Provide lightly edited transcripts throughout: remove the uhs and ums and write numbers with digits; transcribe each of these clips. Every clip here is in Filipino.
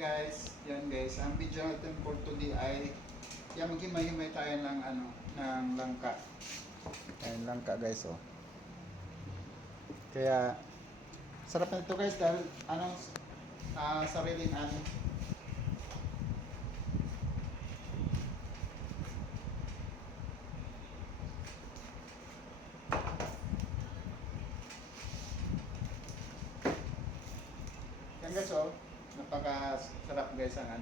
guys, yan guys, ang video natin for today ay yan, maghimay-himay tayo ng ng langka. Ayan, langka guys, oh. Kaya sarap na ito guys dahil sariling yan guys, oh. Napaka-sarap guys ang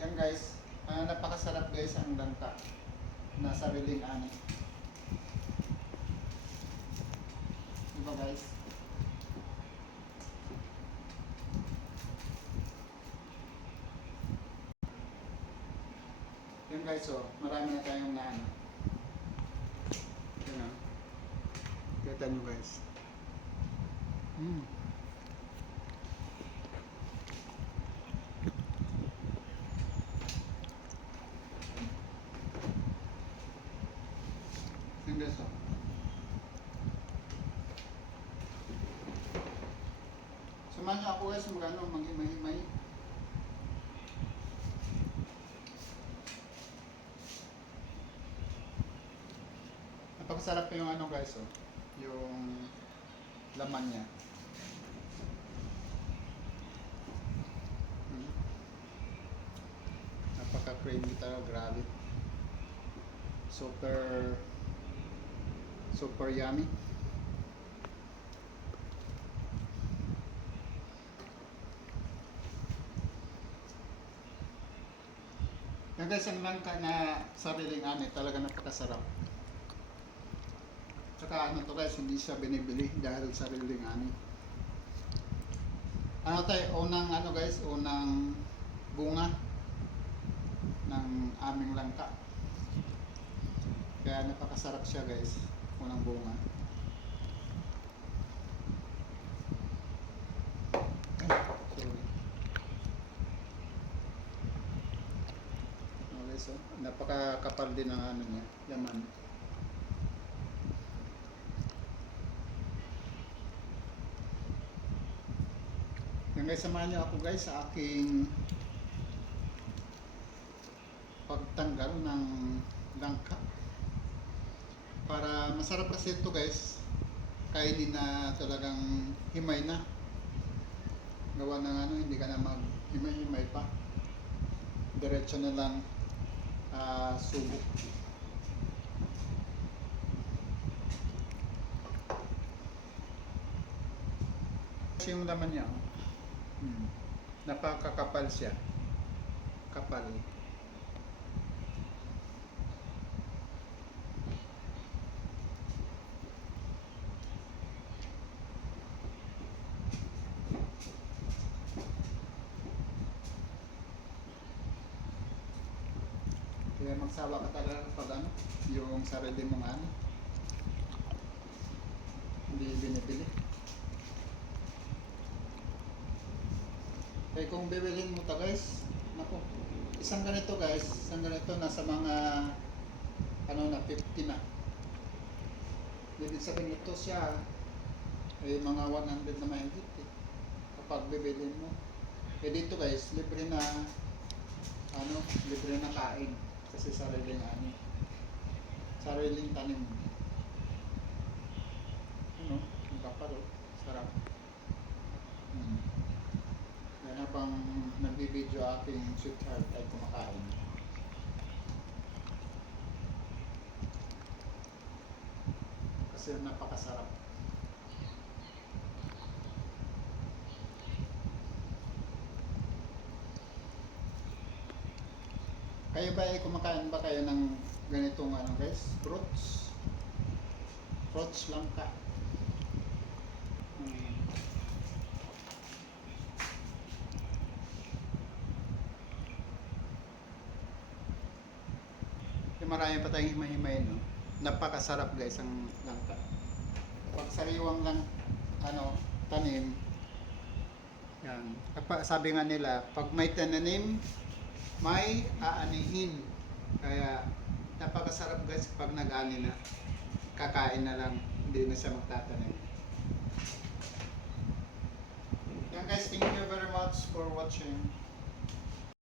yan guys, napakasarap guys ang langka na sariling diba guys? Yan guys, oh, marami na tayong yan, oh. Kita nyo guys. Yan guys, oh. Samahan niyo ako guys maghimay-himay. Napakasarap yung guys, oh. Yung laman niya. Napaka-creamy talaga, grabe. Super yummy. Yan guys, ang langka na sariling talaga napakasarap. Tsaka to guys, hindi siya binibili dahil sariling unang guys, unang bunga ng aming langka. Kaya napakasarap siya guys, unang bunga. Sorry. Okay, so napakakapal din ng niya, laman. Guys, samahan niyo ako guys sa aking pagtanggal ng langka. Para masarap kasi ito guys, kainin na talagang himay na. Gawa ng hindi ka na mag-himay-himay pa. Diretso na lang subok. Kasi yung laman niya, napakakapal siya. Kapal. Kaya magsawa ka talaga kapag yung sarili mong hindi binibili. Kaya kung bibilhin mo guys, naku, isang ganito nasa mga 50 na. Ibig sabihin ito siya ay mga 100 na mahigit kapag bibilhin mo. Dito guys, libre na kain kasi sariling tanim. Ang kapal, sarap. Kaya habang nagbibideo aking sweetheart ay kumakain. Kasi napakasarap. Kayo ba ay kumakain ba kayo ng ganitong guys? Fruits langka. marami pa tayong himay-himay, no? Napakasarap guys ang langka. Pag sariwang lang, tanim, yan. Sabi nga nila, pag may tananim, may aanihin. Kaya, napakasarap guys pag nag-ani na. Kakain na lang, hindi na siya magtatanim. Yan guys, thank you very much for watching.